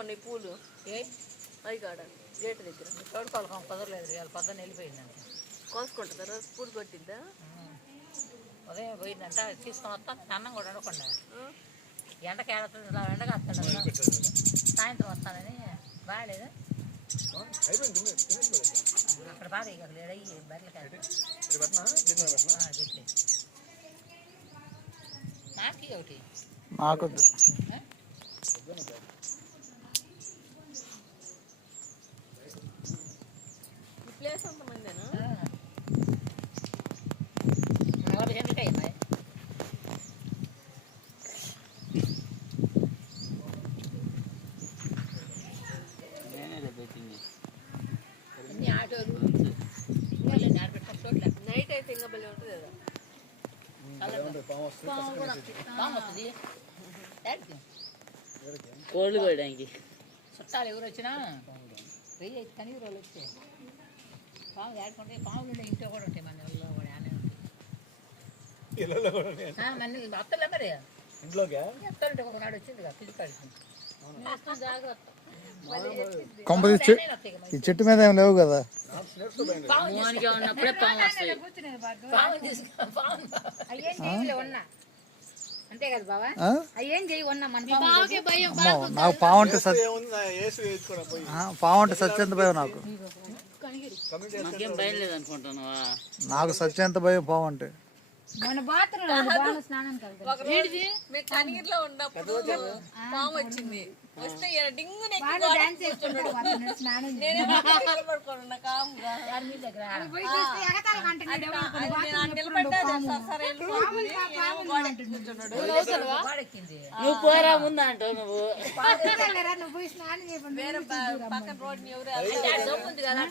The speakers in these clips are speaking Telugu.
ఉన్నాయి పూలు. ఏ? అవి కాడ గేట్ దగ్గర. తోడుకోవాలి కుదరలేదు ఇవాళ పొద్దున్న వెళ్ళిపోయిందంట కోసుకుంటారా. పూలు కొట్టిద్దా ఉదయం పోయిందంట తీసుకొని వస్తాను అన్నం కూడా వండకుండా? ఎండకి ఏడుతుంది ఇలా ఎండగా వస్తాడు సాయంత్రం వస్తానని బాగాలేదు అక్కడ బాగా ఇక లేడయ్యి బర్రెలకి నాకు ఒకటి. నాకొద్దు ప్లేస్ అంత మందేనా నలభై సెంట్లకి అయింది అన్ని ఆటోలు ఇంకా లేండి, ఆడ పెట్టుకొని చూడలే. నైట్ అయితే ఇంకా భలే ఉంటుంది కదా పాము వస్తుంది ఏంటి? కోళ్ళు కోయడానికి చుట్టాలు ఎవరు వచ్చినా వెయ్యి అయితే కనీ రోజులు వచ్చాయి పాము ఆడుకుంటే పాములు ఉండే ఇంట్లో కూడా ఉంటాయి మన ఊళ్ళో కూడా ఆనే ఉంటాయి. ఆ, మన అత్తలే మరి. ఇంట్లోకే? అత్తలుంటే ఒకనాడు వచ్చింది కదా పిలిపాడికి జాగ్రత్త. కొంపది ఈ చెట్టు మీద ఏం లేవు కదా. నాకు పావు అంటే పావు అంటే సత్యంత భయం నాకు. నాకేం భయం లేదు అనుకుంటున్నావా నాకు సత్యంత భయం పావు అంటే. మన బాత్రూమ్ స్నానం ఉన్నప్పుడు పాము వచ్చింది. వస్తే నువ్వు పోరా ముందు అంటావు నువ్వు. పక్కన జంపు ఉంది కదా.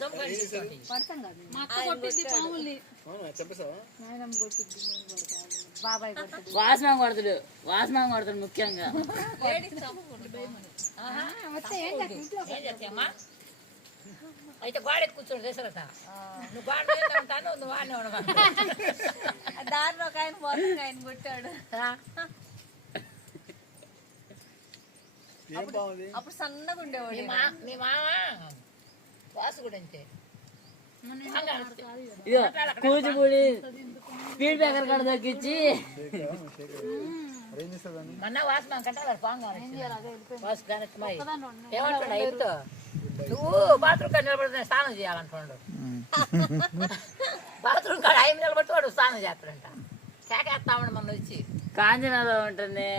పడతాం కదా. కొడతా బాబాయ్ వాసన కొడతాడు వాసన కొడతాడు ముఖ్యంగా. అయితే గోడెక్కి కూర్చోడు చేసారట నువ్వు గోడ మీద ఉంటాను నువ్వు వాడినే ఉండమా ఆ దారిలో ఒక ఆయన మోసం ఆయన కొట్టాడు అప్పుడు సన్నగా ఉండేవాడు. మీ మామ వాసు కూడా అంతే కూచిపూడి స్పీడ్ బ్రేకర్ కాడ తగ్గించి మొన్న వాసు మామ కంటే ఏమంటాడు అయిపోతో నువ్వు బాత్రూమ్ కాడ నిలబడితే నేను స్నానం చేయాలంటున్నాడు. బాత్రూమ్ కాడ ఐదు నిలబడితే వాడు స్నానం చేస్తాడంట. మొన్న వచ్చి. కాంచనాలో ఉంటుంది.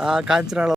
ఆ కాంచనాలో